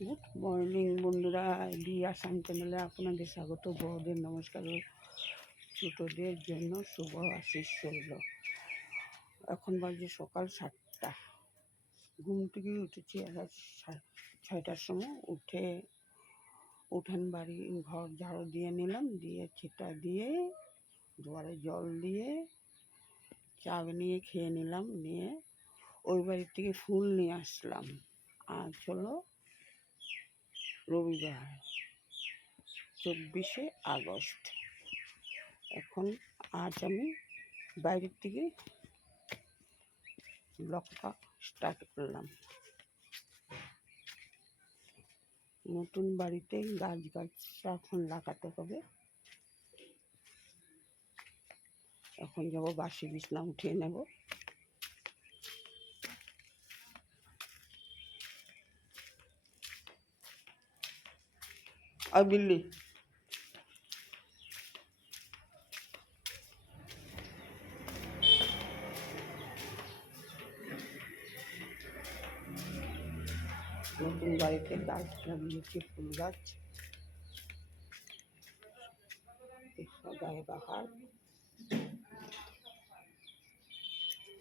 Good morning বন্ধুরা, আসাম চ্যানেলে আপনাদের স্বাগত। বড়দের নমস্কার, ছোটদের জন্য শুভ আশিস রইল। এখন বাজে সকাল 7টা। ঘুম থেকে উঠেছি 6টার সময়। উঠান বাড়ি ঘর ঝাড়ু দিয়ে নিলাম, দিয়ে ছিটা দিয়ে দুয়ারে জল দিয়ে চা নিয়ে খেয়ে নিলাম। নিয়ে ওই বাড়ির থেকে ফুল নিয়ে আসলাম। আজ হলো রবিবার, 24শে আগস্ট। এখন আজ আমি বাইরের থেকে ব্লগটা স্টার্ট করলাম। নতুন বাড়িতে গাছটা এখন লাগাতে হবে। এখন যাবো বাসি বিছনা উঠিয়ে নেব। আর বিল্লি নতুন বাড়িতে গাছ লাগিয়েছি, ফুল গাছ, সদাইবাহার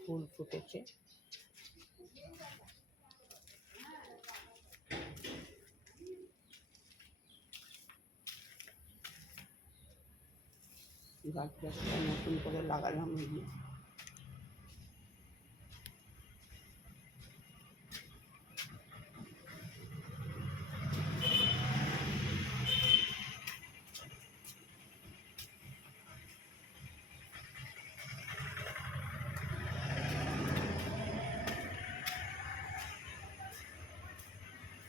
ফুল ফুটেছে। গাছটা নতুন করে লাগালাম।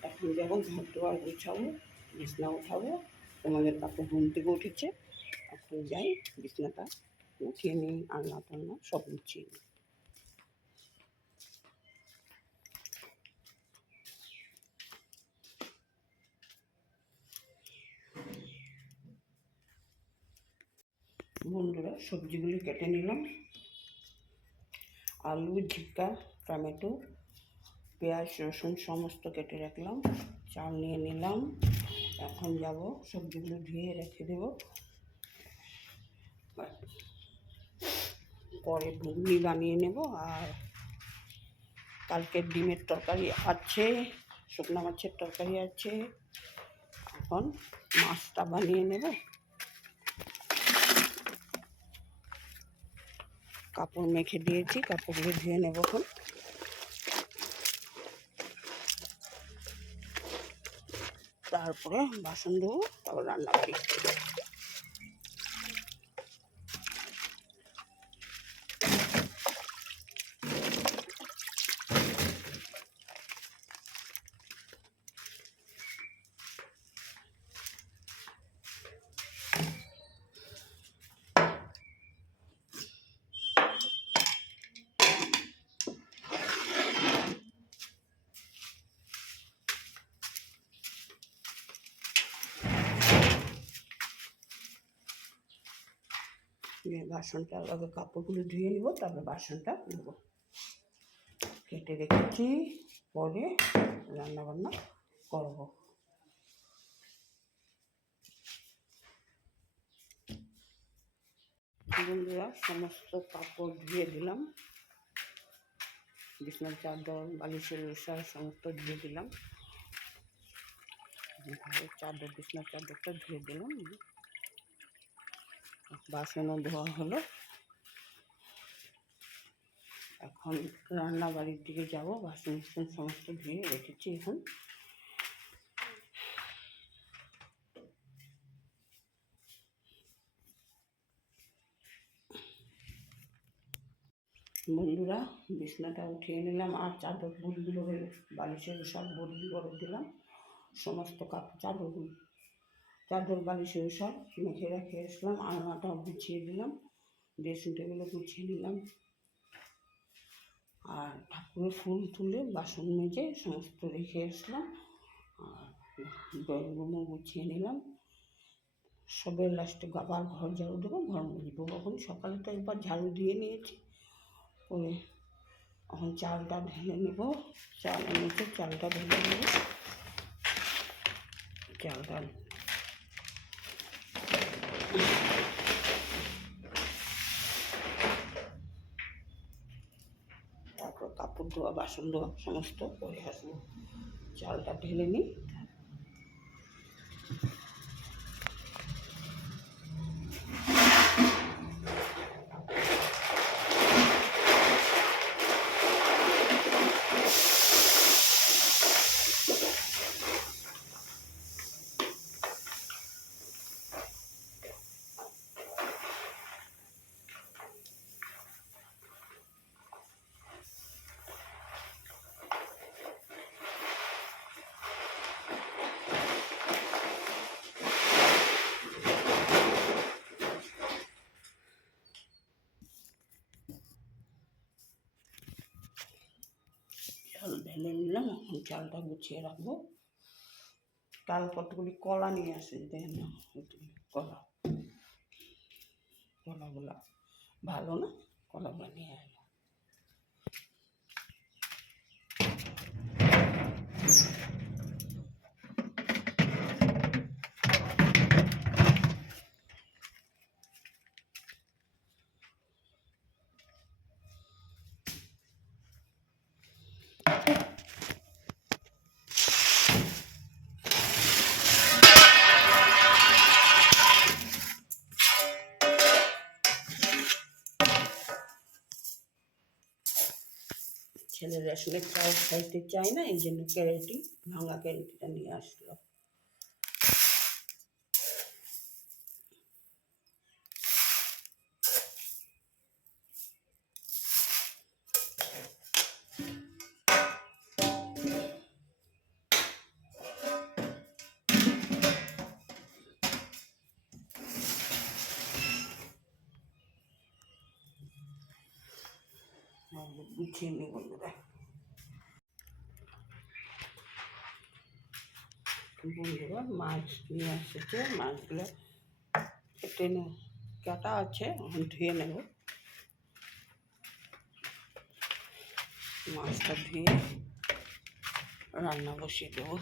এখন যখন ঘর দুয়ার গুছাবো, বিছনা উঠাবো। তোমাদের কাপড় ঘুম থেকে উঠেছে, এখন যাই বিছনাটা উঠিয়ে নিই, আলনা টালনা সব গুছিয়ে নিই। বন্ধুরা, সবজিগুলি কেটে নিলাম। আলু, ঝিঙ্গা, টমেটো, পেঁয়াজ, রসুন সমস্ত কেটে রাখলাম। চাল নিয়ে নিলাম। এখন যাব সবজিগুলো ধুয়ে রেখে দেব। পরে ঘুগনি বানিয়ে নেব। আর কালকের ডিমের তরকারি আছে, শুকনো মাছের তরকারি আছে। এখন মাছটা বানিয়ে নেব। কাপড় মেখে দিয়েছি, কাপড়গুলো ধুয়ে নেব। এখন তারপরে বাসন ধোবো, তারপর রান্না করি। বাসনটা আগে কাপড়গুলো ধুয়ে নেব, তারপরে বাসনটা নেব। কেটে রেখেছি, পরে রান্নাবান্না করব। বন্ধুরা, সমস্ত কাপড় ধুয়ে দিলাম। বিছানার চাদর, বালিশের উষা সমস্ত ধুয়ে দিলাম। চাদর, বিছানার চাদরটা ধুয়ে দিলাম। বাসনও ধোয়া হলো। এখন রান্না বাড়ির দিকে যাব। বাসন সমস্ত ধুয়ে রেখেছি। এখন বন্ধুরা, বিছনাটা উঠিয়ে নিলাম। আর চাদর বুড়িগুলো, বালিশের সব বুড়ি করে দিলাম। সমস্ত চাদর বালিশের সব মেখে রেখে আসলাম। আলনাটা গুছিয়ে দিলাম, ড্রেসিং টেবিলে গুছিয়ে নিলাম। আর ঠাকুরের ফুল তুলে বাসন মেজে সমস্ত রেখে আসলাম। আর ড্রয়িং গুছিয়ে নিলাম। সবের লাস্টে আবার ঘর ঝাড়ু দেবো, ঘর মুছবো। এখন সকালে তো একবার ঝাড়ু দিয়ে নিয়েছি। পরে এখন চালটা ঢেলে নেব। চাল এনেছে, চালটা ঢেলে নেব। চালটা তারপর কাপড় ধোয়া বাসন ধোয়া সমস্ত করে আসবো। চালটা ঢেলে নিই। চাল ঢেলে নিলাম, এখন চালটা গুছিয়ে রাখবো। কাল কতগুলি কলা নিয়ে আসি, দেখেন না কলা, কলাগুলা ভালো না, কলাগুলা নিয়ে আসবো। ছেলের আসলে চাল খাইতে চায় না, এই জন্য ক্যারেটি, ভাঙা ক্যারেটিটা নিয়ে আসলো। গুছিয়ে নিই বন্ধুরা। বন্ধুরা মাছ নিয়ে এসেছে, মাছগুলো কেটে কাটা আছে, এখন ধুয়ে নেব। মাছটা ধুয়ে রান্না বসিয়ে দেবো।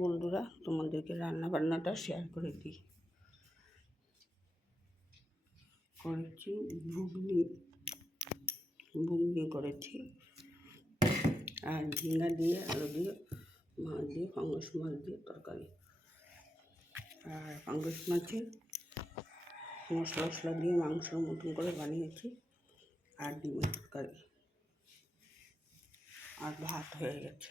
বন্ধুরা তোমাদেরকে রান্না বান্নাটা শেয়ার করে দিই। করেছি ঘুগনি, করেছি, আর ঝিঙ্গা দিয়ে আলু দিয়ে মাছ দিয়ে পাঙ্গাস মাছ দিয়ে তরকারি, আর পাঙ্গাস মাছের মশলা দিয়ে মাংসের মতন করে বানিয়েছি, আর ডিমের তরকারি, আর ভাত হয়ে গেছে।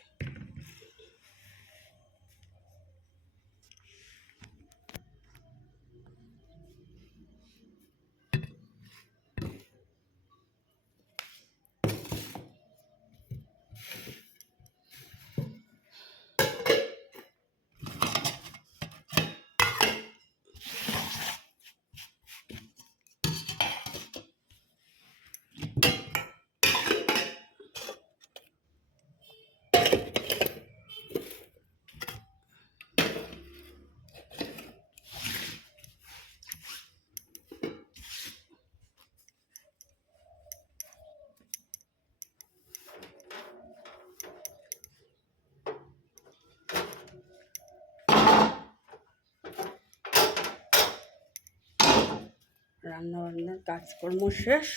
রান্নাবান্নার কাজকর্ম শেষ।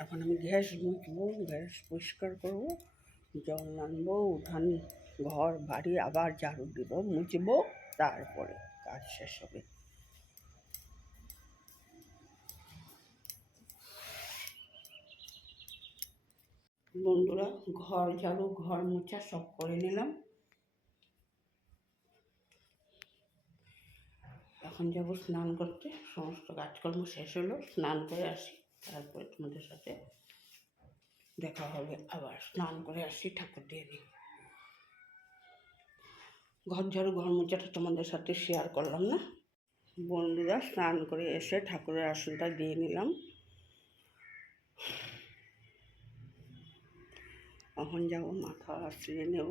এখন আমি গ্যাস মুছবো, গ্যাস পরিষ্কার করবো, জল আনবো, উঠান ঘর বাড়ি আবার ঝাড়ু দিব, মুছবো, তারপরে কাজ শেষ হবে। বন্ধুরা, ঘর ঝাড়ু ঘর মোছা সব করে নিলাম। এখন যাবো স্নান করতে, সমস্ত কাজকর্ম শেষ হলো, স্নান করে আসি, তারপরে তোমাদের সাথে দেখা হবে। আবার স্নান করে আসি, ঠাকুর দিয়ে দিই। ঘর ঝাড়ু ঘর মোছাটা তোমাদের সাথে শেয়ার করলাম না। বন্ধুরা, স্নান করে এসে ঠাকুরের আসনটা দিয়ে নিলাম। এখন যাবো মাথা আশ্রিয়ে নেব,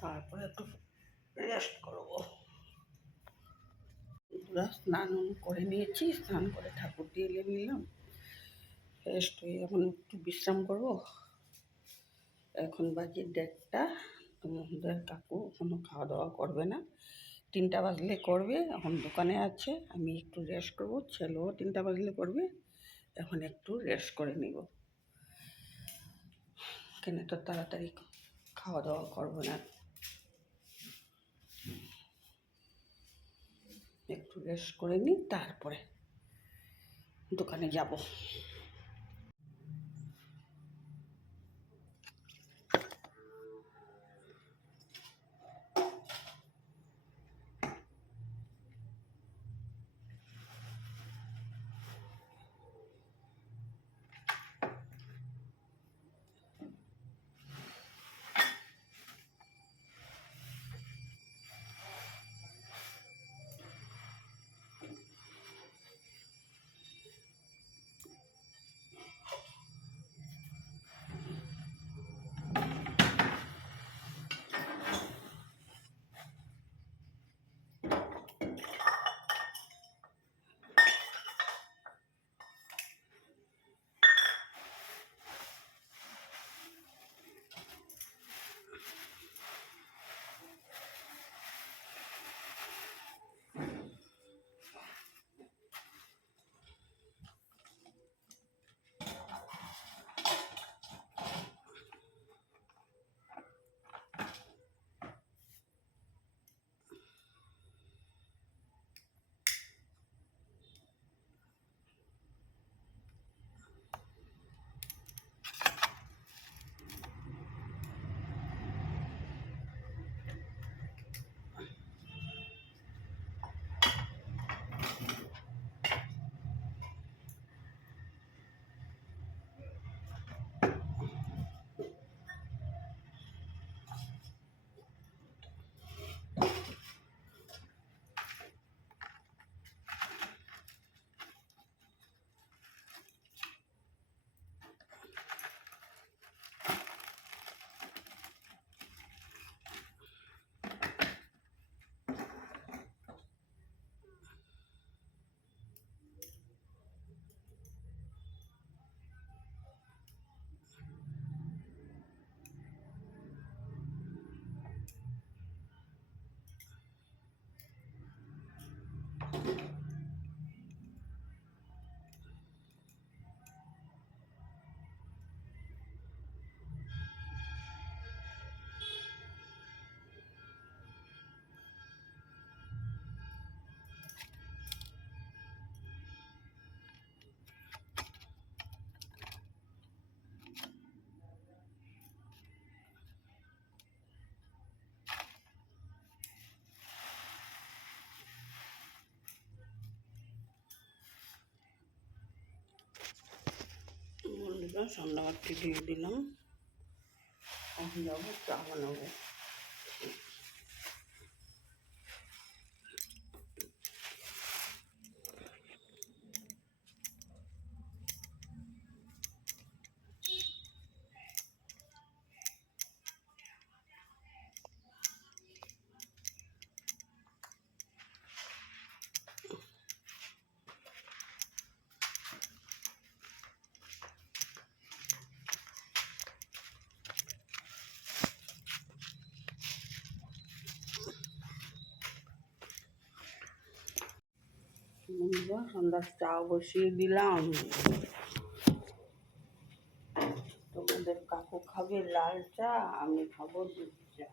তারপরে একটু রেস্ট করবো। বন্ধুরা, স্নান করে নিয়েছি, স্নান করে ঠাকুর দিয়ে নিলাম, রেস্ট হয়ে এখন একটু বিশ্রাম করবো। এখন বাজে 1:30। তোমাদের কাকু এখনো খাওয়া দাওয়া করবে না, 3টা বাজলে করবে। এখন দোকানে আছে, আমি একটু রেস্ট করবো, ছেলেও 3টা বাজলে করবে। এখন একটু রেস্ট করে নিব, কেন তো তাড়াতাড়ি খাওয়া দাওয়া করবো না, একটু রেস্ট করে নিই, তারপরে দোকানে যাব। বন্ধুরা, সন্ধ্যাবাতি দিয়ে দিলাম, এখন যাবো চা বানাবো। বন্ধুরা সন্ধ্যার চা বসিয়ে দিলাম। তোমাদের কাকু খাবে লাল চা, আমি খাবো দুধ চা।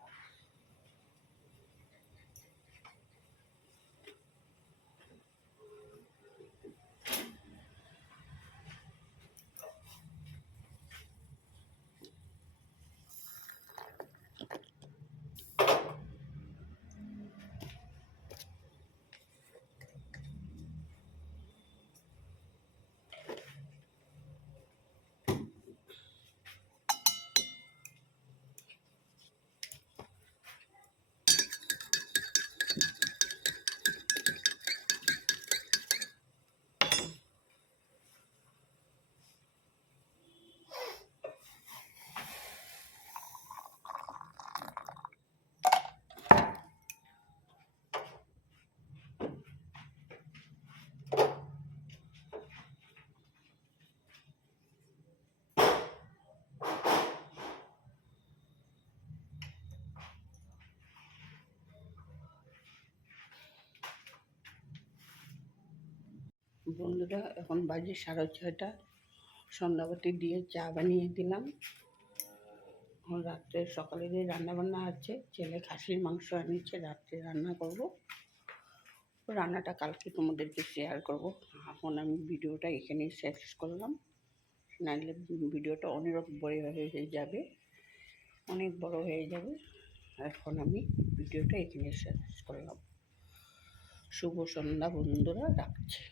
বন্ধুরা এখন বাজে 6:30। সন্ধ্যাবাতি দিয়ে চা বানিয়ে দিলাম। এখন রাত্রে সকালের রান্নাবান্না আছে। ছেলে খাসির মাংস এনেছে, রাত্রে রান্না করব। রান্নাটা কালকে তোমাদেরকে শেয়ার করব। এখন আমি ভিডিওটা এখানেই শেষ করলাম, নাহলে ভিডিওটা অনেক বড় হয়ে যাবে, অনেক বড় হয়ে যাবে। এখন আমি ভিডিওটা এখানে শেষ করলাম। শুভ সন্ধ্যা বন্ধুরা, রাখছি।